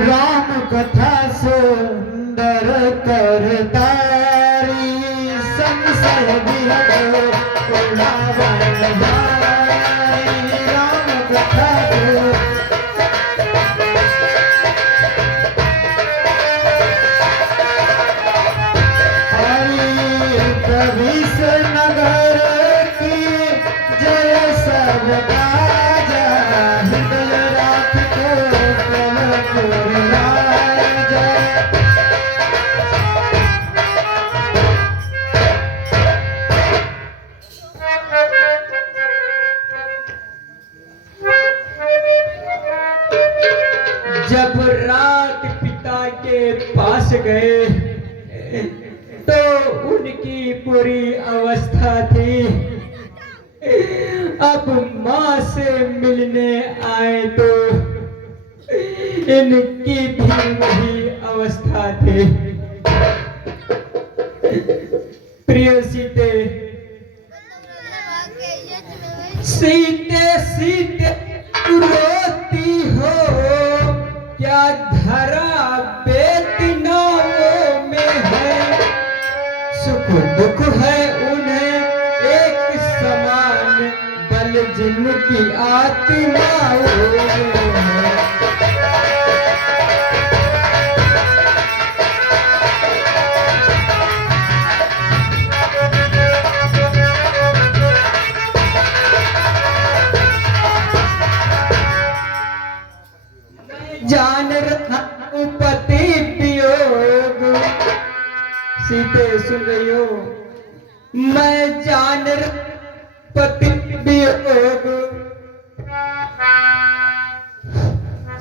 राम कथा सुंदर करतारी संशय विहग उड़ावन भाई। राम कथा कविस नगर की जय सब राजा हृदय राख को जब रात पिता के पास गए तो उनकी बुरी अवस्था थी। अब माँ से मिलने आए तो इनकी भी वही अवस्था थी। प्रिय सीते, सीते सीते रोती हो, क्या धरा बेतनाओं में है। सुख दुख है उन्हें एक समान, बल जिनकी आत्माओं में है। जान पति वियोग, सीते सुन रही हो, मैं जान पति वियोग।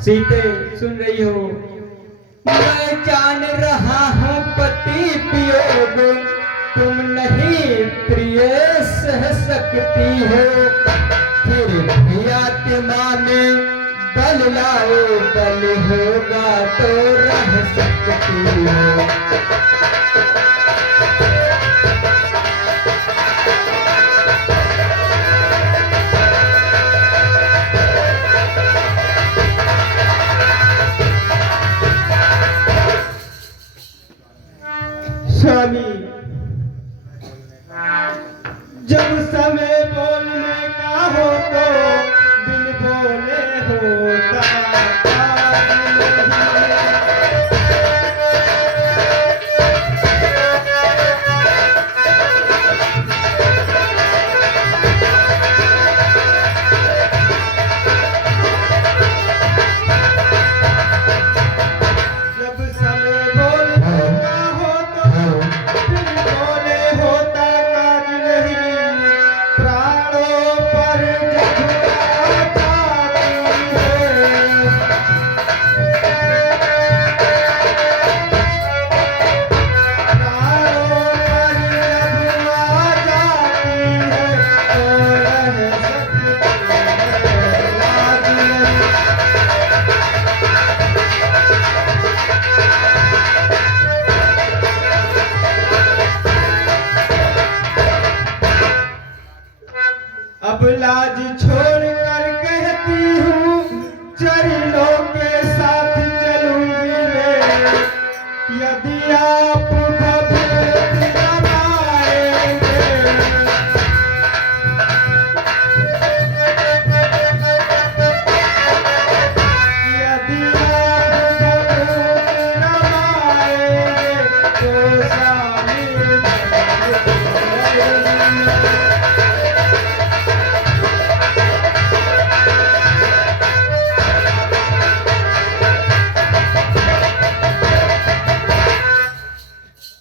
सीते सुन रही हो, मैं जान रहा हूँ पति वियोग, तुम नहीं प्रिय सह सकती हो। फिर भी आत्मा में बल लाओ, बल होगा तो रह सकती हो। स्वामी, जब समय बोलने का हो तो बिन बोले होता जब समय बोलने का हो तो बिन बोले होता काज नहीं। प्राणों पर जब अब लाज छोड़ कर कहती हूँ, चरणों के साथ चलूंगी मैं। यदि आप भगवती रमाएंगे, यदि आप भगवती रमाएंगे तो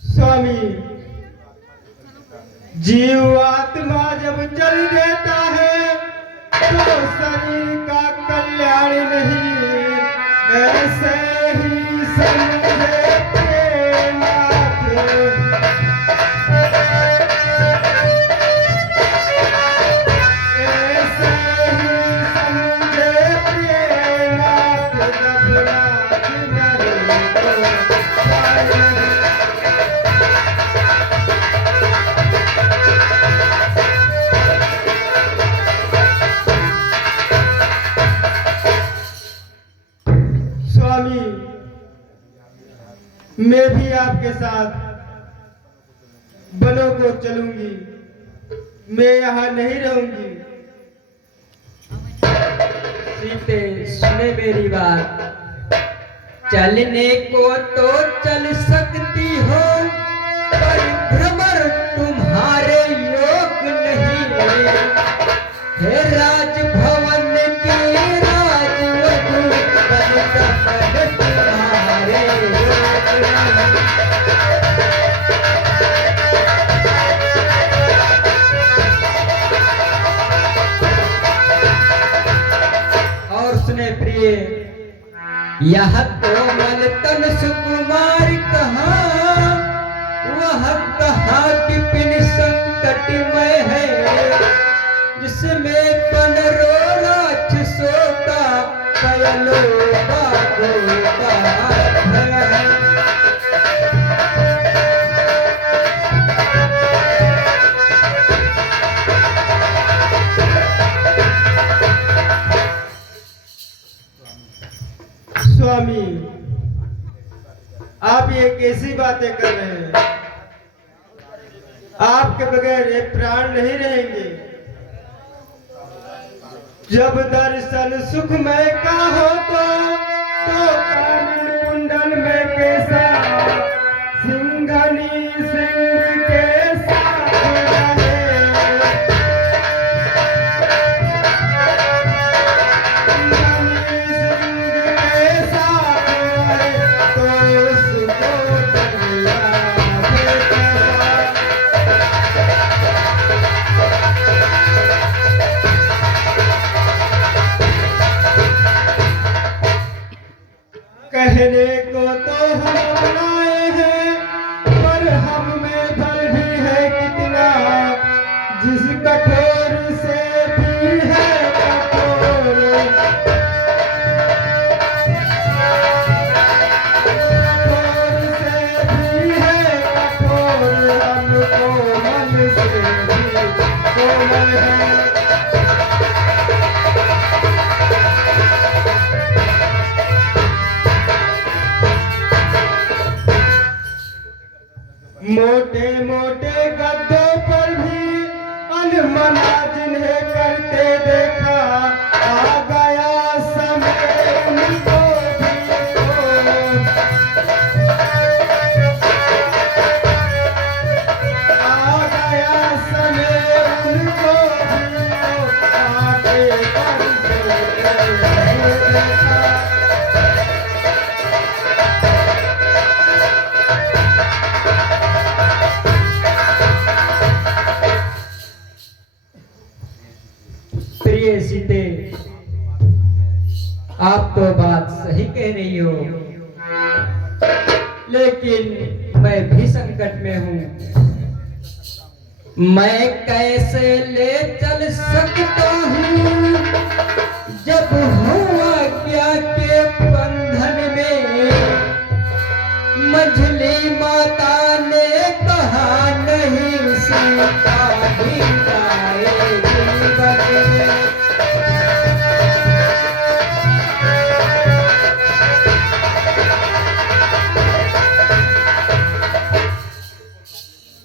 स्वामी जीव आत्मा जब चल देता है तो शरीर का कल्याण नहीं। ऐसे ही समझे प्रेमनाथ, ऐसे ही समझे प्रेमनाथ, जब राज नहीं तो मैं भी आपके साथ बनों को चलूंगी, मैं यहाँ नहीं रहूंगी। सीते सुने मेरी बात, चलने को तो चल सकती हो पर भ्रमर तुम्हारे योग नहीं है। राजभवन की राजवधू बनकर तुम्हारे योग नहीं। और सुने प्रिय, यह कोमल तन सुकुमार कहाँ, वह कहाँ विपिन संकटमय है, जिसमें पनरो राक्षसों का कयलो बागों का भय है। स्वामी, आप ये कैसी बातें कर रहे हैं? आपके बगैर ये प्राण नहीं रहेंगे। जब दर्शन सुखमय का हो तो कानन कुंडल में कैसा सिंघनी सिंह के साथ रहे। कहने को तो हम बनाए हैं, पर हम में बल भी है कितना, जिस कठोर से भी है कठोर। कठोर से भी है कठोर, हम कोमल से भी कोमल है। मोटे मोटे गद्दों पर भी अनमना जिन्हें करते देखा, आ गया समय उनको भी आ गया समय उनको भी आगे देखा। प्रिय सीते, आप तो बात सही कह रही हो, लेकिन मैं भी संकट में हूँ। मैं कैसे ले चल सकता हूँ जब हुआ क्या के बंधन में। मझली माता ने कहा नहीं सीता भी जाएगी बने।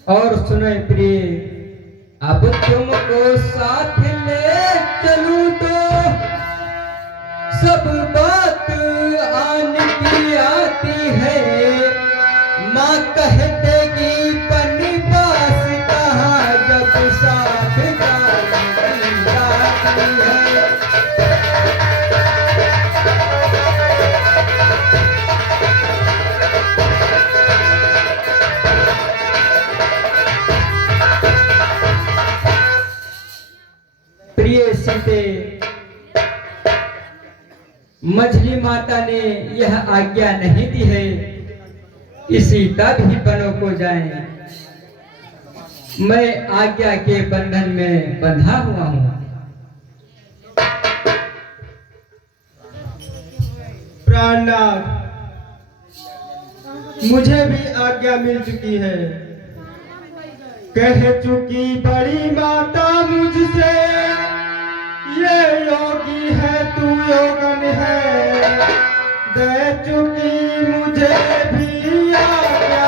और सुनो प्रिय, अब तुमको साथ ले चलूं तो सब बात आन की आती है। माँ कह देगी पनिवास कहाँ जब साथ जाने जाती है। प्रिय सीते, मछली माता ने यह आज्ञा नहीं दी है कि सीता भी बनों को जाए। मैं आज्ञा के बंधन में बंधा हुआ हूँ। प्राणनाथ, मुझे भी आज्ञा मिल चुकी है। कह चुकी बड़ी माता मुझसे, ये योगी है तू योगन है। दे चुकी मुझे भी आज्ञा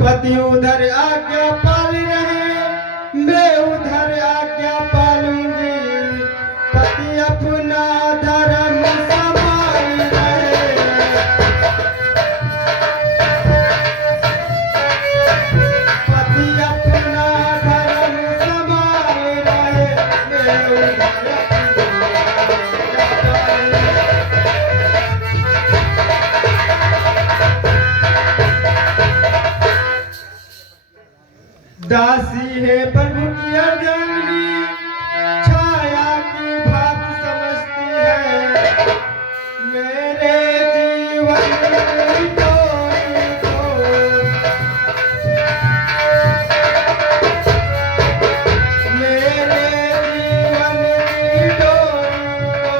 पति उधर आज्ञा पाल रहे मैं उधर आज्ञा पालूंगी पति अपना धर्म संभाल रहे पति अपना धर्म संभाल रहे मैं उधर दासी है प्रभु की अर्धांगिनी छाया की भात समझती है मेरे जीवन की डोरी को मेरे जीवन की डोरी को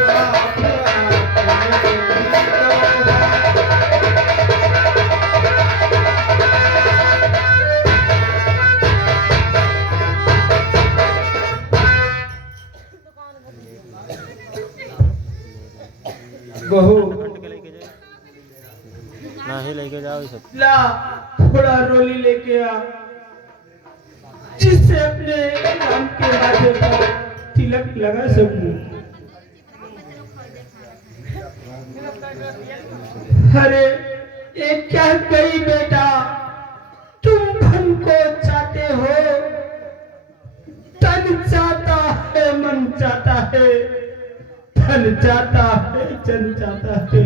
आप बहू ना ही लेके जाओ ये सब ला थोड़ा रोली लेके आ जिससे अपने नाम के माथे पर तिलक लगा सकूं अरे ये क्या गई बेटा तुम धन को चाहते हो तन चाहता है मन चाहता है धन चाहता है जन चाहता है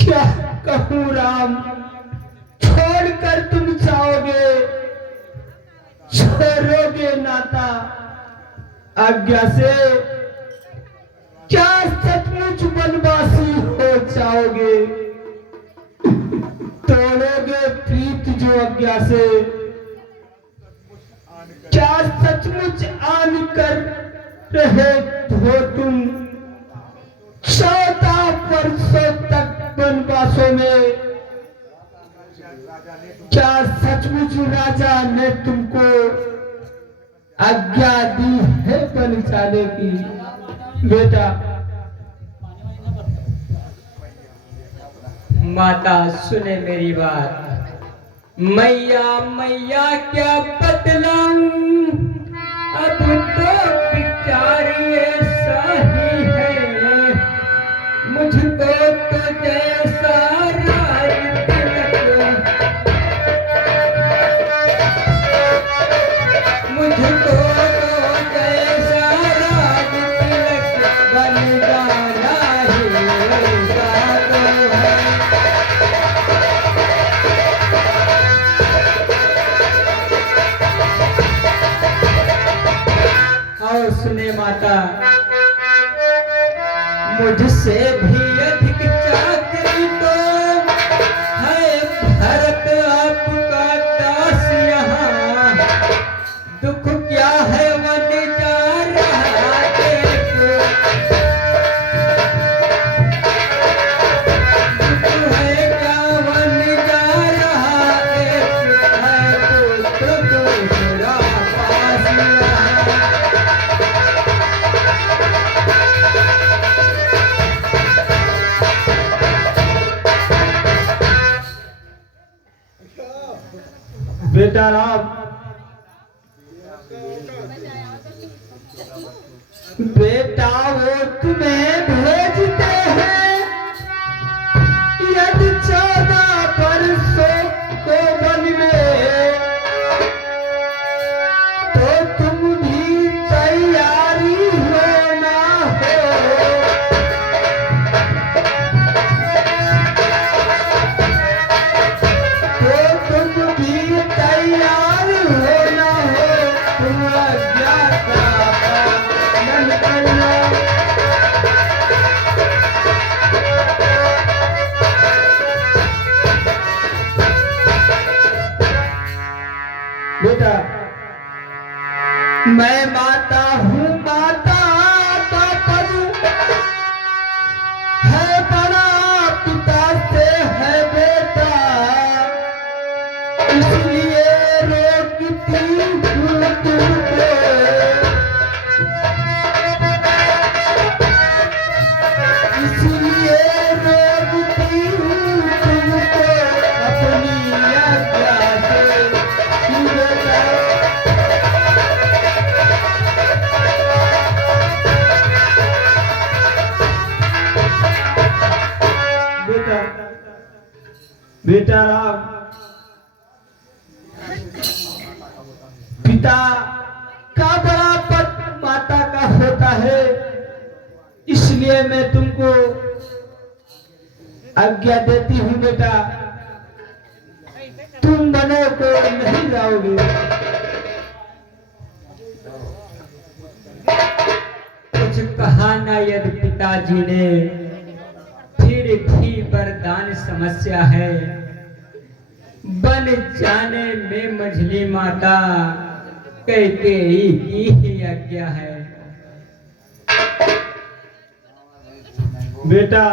क्या कहूँ राम छोड़कर तुम जाओगे छोड़ोगे नाता आज्ञा से क्या सचमुच वनवासी हो जाओगे तोड़ोगे प्रीत जो आज्ञा से क्या सचमुच आन कर रहे हो तुम 14 वर्षों तक वनवासों में क्या सचमुच राजा ने तुमको आज्ञा दी है वन जाने की बेटा माता सुने मेरी बात मैया मैया क्या बतलाऊं अब तो विचार ऐसा ही है मुझको तो जैसा राज तिलक मुझको तो जैसा राज तिलक बन जाना ही ऐसा तो है और सुने माता मुझसे भी अधिक चाकरी तो है भरत आपका दास यहाँ दुख क्या है वन जा रहा देखो दुख है क्या वन जा रहा देखो है तो दूसरा पास यहाँ बेटा राम बेटा वो तुम्हें भेजते हैं यदि 14 वर्षों को वन में तो तुम भी तैयारी हो ना हो तो तुम भी तैयार हो ना हो तुम आज्ञा का पालन करना इसलिए रोकती हूँ तुमको अपनी आज्ञा से कि बेटा बेटा बेटा राम, पिता का बड़ा पद माता का होता है, इसलिए मैं तुमको आज्ञा देती हूँ बेटा, तुम बनो को नहीं जाओगे। कुछ कहा ना यदि पिताजी ने, फिर भी वरदान समस्या है, बन जाने में मझली माता कैकेयी की ही आज्ञा है। बेटा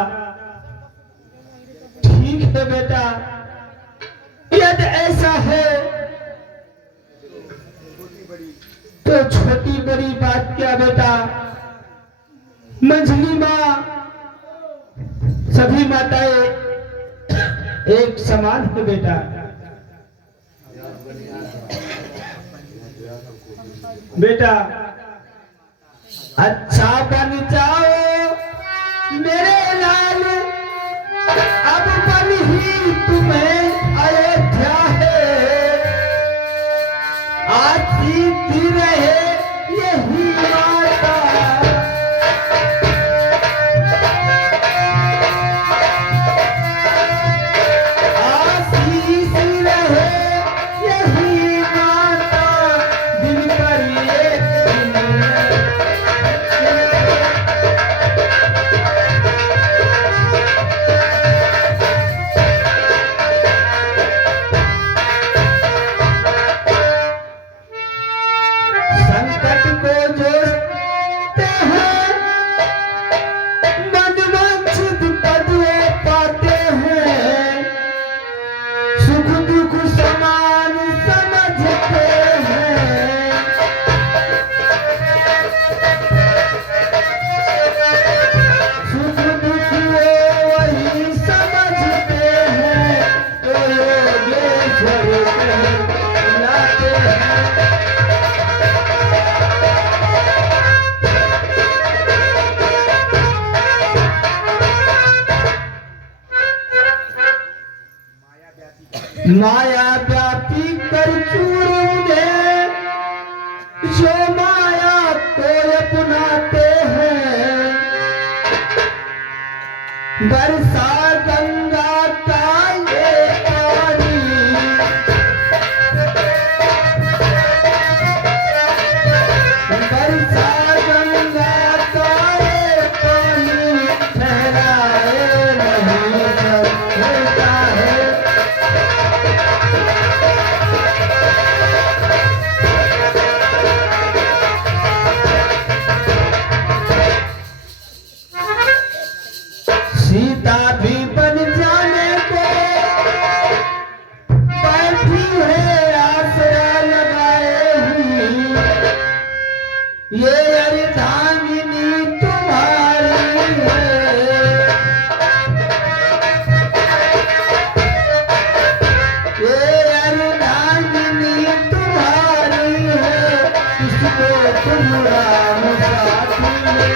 ठीक है बेटा, यदि ऐसा है तो छोटी बड़ी बात क्या बेटा, मंझली माँ सभी माताएं एक समान है बेटा। बेटा अच्छा बन जाओ मेरे लाल, अब बन ही तुम्हें अयोध्या है, आती रहे यही माता, आशीष रहे यही माता, दिन पर एक संकट को जोते हैं, मनवांछित पद वे पाते हैं, सुख दुख समान समझते हैं, सुख दुख वो वही समझते हैं, तो योगेश्वर कहलाते हैं। माया व्यापी कर चूर मुझे, जो माया को अपनाते हैं, बरसा गंगा का ये पानी, बरसा गंगा का ये पानी, ठहराए नहीं सकता है। सीता भी बन जाने को बैठी है आसरा लगाए हुई, ये अर्धांगिनी तुम्हारी है, ये अर्धांगिनी तुम्हारी है, इसको तुम राम साथी है।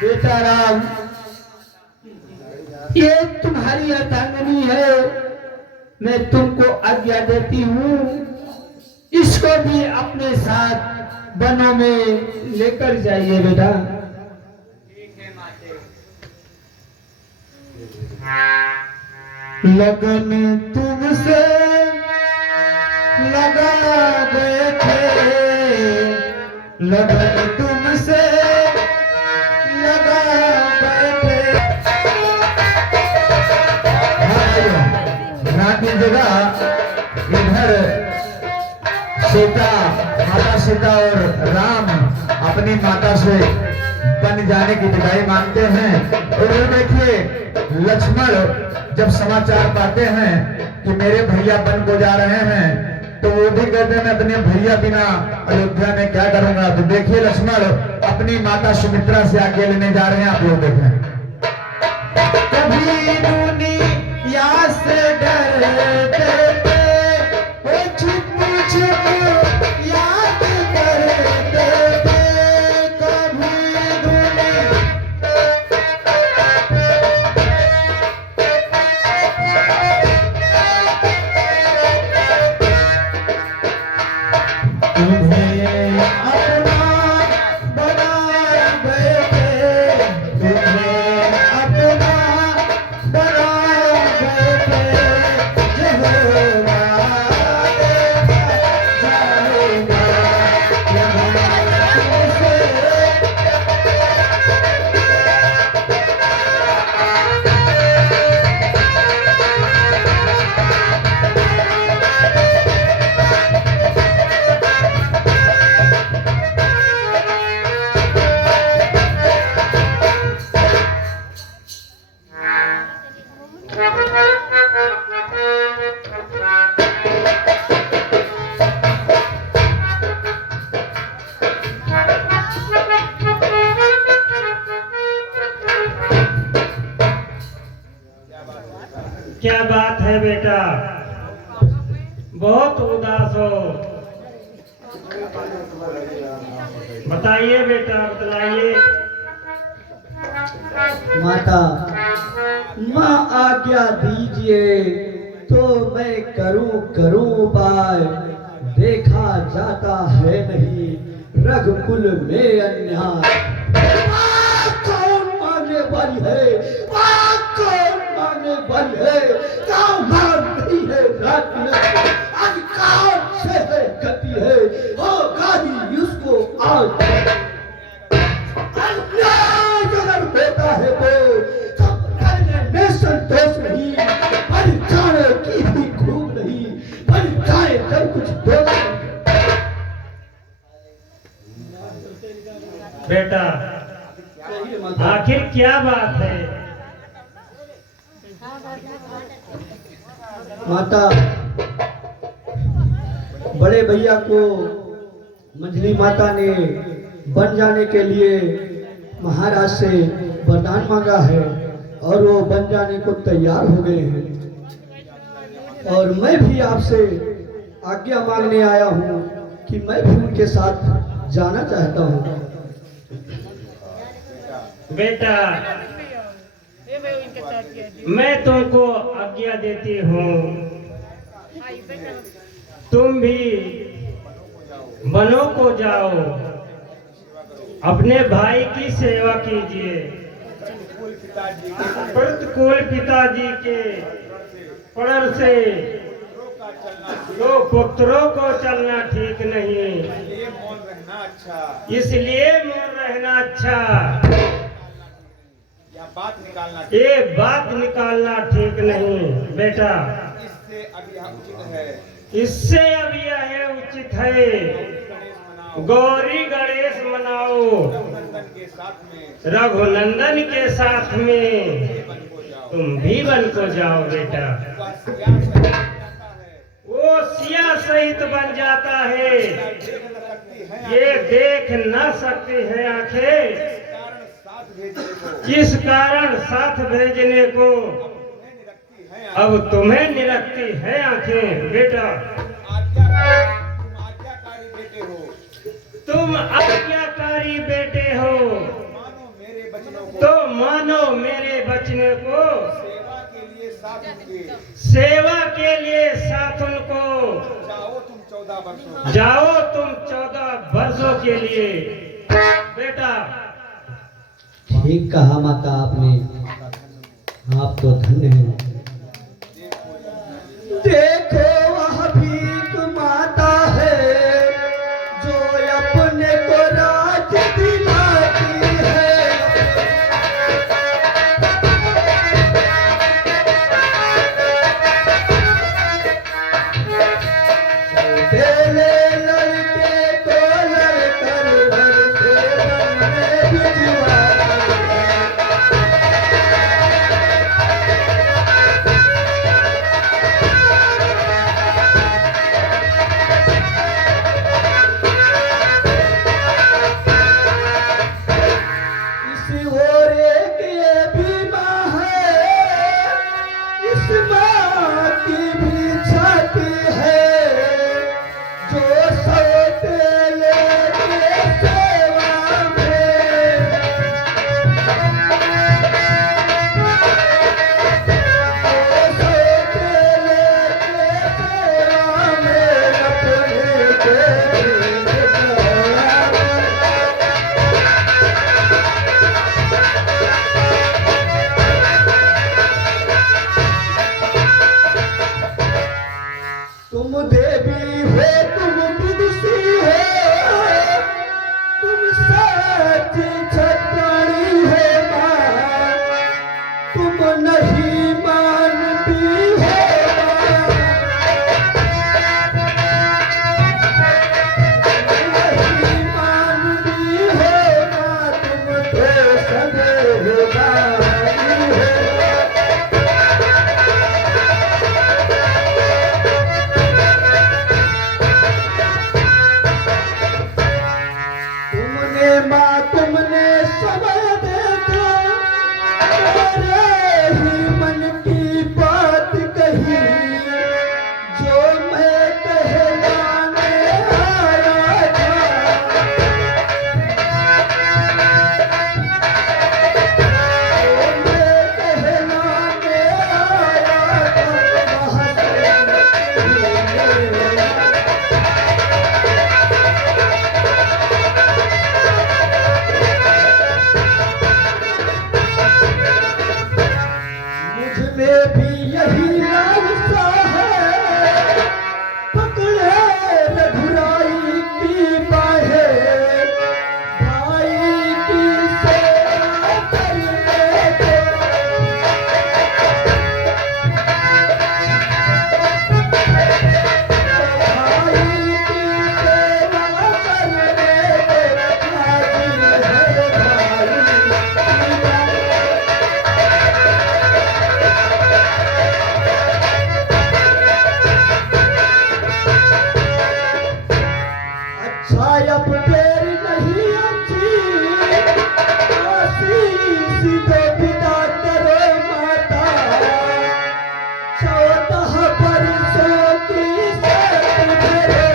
बेटा राम, ये तुम्हारी अर्धांगिनी है, मैं तुमको आज्ञा देती हूँ, इसको भी अपने साथ वनों में लेकर जाइए बेटा। लगन तुमसे लगा बैठे, लगन तुमसे लगा बैठे। ध्यान दीजिएगा, इधर सीता, माता सीता और राम अपनी माता से बन जाने की विदाई मांगते हैं। और देखिए लक्ष्मण जब समाचार पाते हैं कि मेरे भैया बन को जा रहे हैं, तो वो भी कहते हैं मैं अपने भैया बिना अयोध्या में क्या करूंगा। तो देखिए लक्ष्मण अपनी माता सुमित्रा से आगे लेने जा रहे हैं, आप लोग देखें। कभी दुनिया से डरते थे, वो छुप छुप याद करते थे। कभी दुनिया तुम्हें अपना बना बैठे, तुम्हें अपना बना बैठे। यहोवा जाएगा यहाँ से। क्या बात है बेटा, बहुत उदास हो? बताइए बेटा, बतलाइए। माता, माँ आज्ञा दीजिए तो मैं करूं उपाय। देखा जाता है नहीं रघुकुल में अन्याय। कौन मांगने वाली है, कौन मांगने वाली है? नहीं है रात में आज कौन से है गति है, होगा ही उसको आज। अगर होता है तो मैं संतोष नहीं, पर जाने की भी खूब नहीं, पर जाए जब कुछ दोष बेटा आखिर क्या बात है? माता, बड़े भैया को मंझली माता ने बन जाने के लिए महाराज से वरदान मांगा है और वो बन जाने को तैयार हो गए हैं। और मैं भी आपसे आज्ञा मांगने आया हूँ कि मैं भी उनके साथ जाना चाहता हूँ। बेटा मैं तुमको आज्ञा देती हूँ, तुम भी वनों को जाओ, अपने भाई की सेवा कीजिए। प्रतिकूल पिताजी के पड़र से दो पुत्रों को चलना ठीक नहीं, इसलिए मौन रहना अच्छा। ये बात निकालना ठीक नहीं बेटा, इससे अब यह उचित है गौरी गणेश मनाओ रघुनंदन के साथ में, तुम भी वन को जाओ बेटा। वो सिया सहित बन जाता है, ये देख न सकती है आंखें, जिस कारण साथ भेजने को अब तुम्हें निरखती है आंखें। बेटा तुम आज्ञाकारी बेटे हो, तो मानो मेरे बचने को, सेवा के लिए साथ उनको जाओ तुम 14 वर्षों के लिए। बेटा ठीक कहा माता आपने, आप तो धन्य हैं। देखो वह भी तो माता है जो अपने को राज दिलाती है। बेले लड़के को लड़कर घर से बनने भिजवा। देवी हो तुम विदुषी हो, तुम सच्ची छत्राणी हो माँ, तुम नहीं मानती हो नहीं मानती हो माँ, तुम तो सदैव गाई हो। तुमने माँ तुमने समय देखा, मेरे ही मन की बात कही, जो मैं कहलाने आया था। जो मैं कहलाने आया था, वहाँ से निकली। मुझ में भी यही लालसा है, पकड़े रघुराई की बाहें, भाई की सेवा करने को। भाई की सेवा करने को हाजिर है भाई। अच्छा अब देर नहीं अच्छी, आशीष दो विदा करो माता, 14 बरसों की शर्त धरो।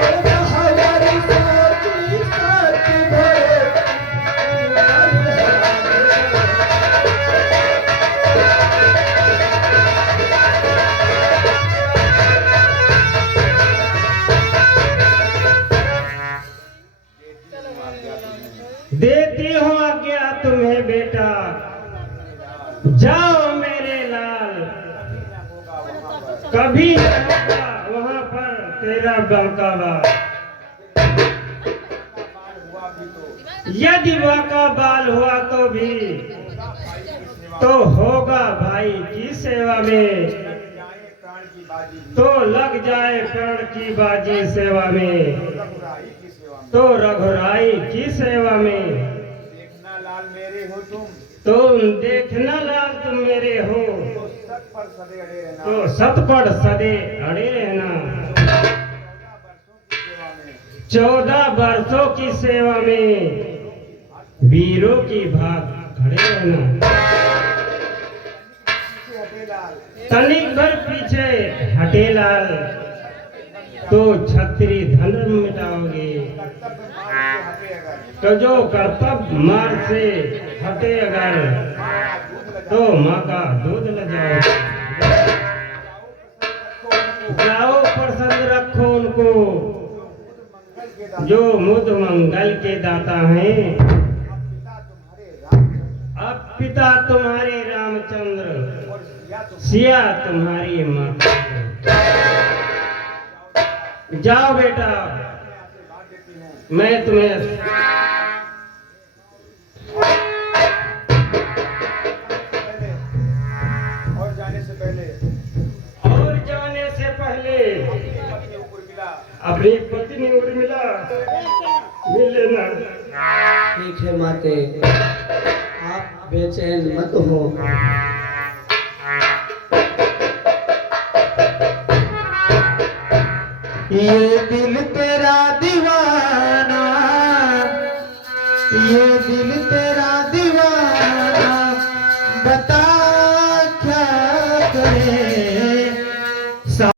14 बरसों की शर्त धरो। देती हूँ आज्ञा तुम्हें बेटा, जाओ मेरे लाल, कभी न होगा वहाँ पर तेरा बंकावा। यदि वाका बाल हुआ तो भी तो होगा भाई की सेवा में, तो लग जाए प्राण की बाजी सेवा में, तो रघुराई की सेवा में। देखना लाल मेरे हो तुम, तुम देखना लाल तुम मेरे हो, तो सत पर सदे अड़े रहना। तो सत पर सदे अड़े रहना। 14 वर्षों की सेवा में वीरों की भाग खड़े रहना। तनिक भर पीछे हटे लाल, तो छत्री धर्म मिटाओगे, तो जो कर्तव्य मार्ग से हटे अगर, तो माँ का दूध ल जाओ। जाओ प्रसन्न रखो उनको, जो मुद मंगल के दाता हैं। अब पिता तुम्हारे रामचंद्र, सिया तुम्हारी माता। जाओ बेटा, मैं तुम्हें और जाने से पहले अपनी पत्नी उर्मिला मिल लेना। ठीक है माते, आप बेचैन मत हो। ये दिल तेरा दीवाना, ये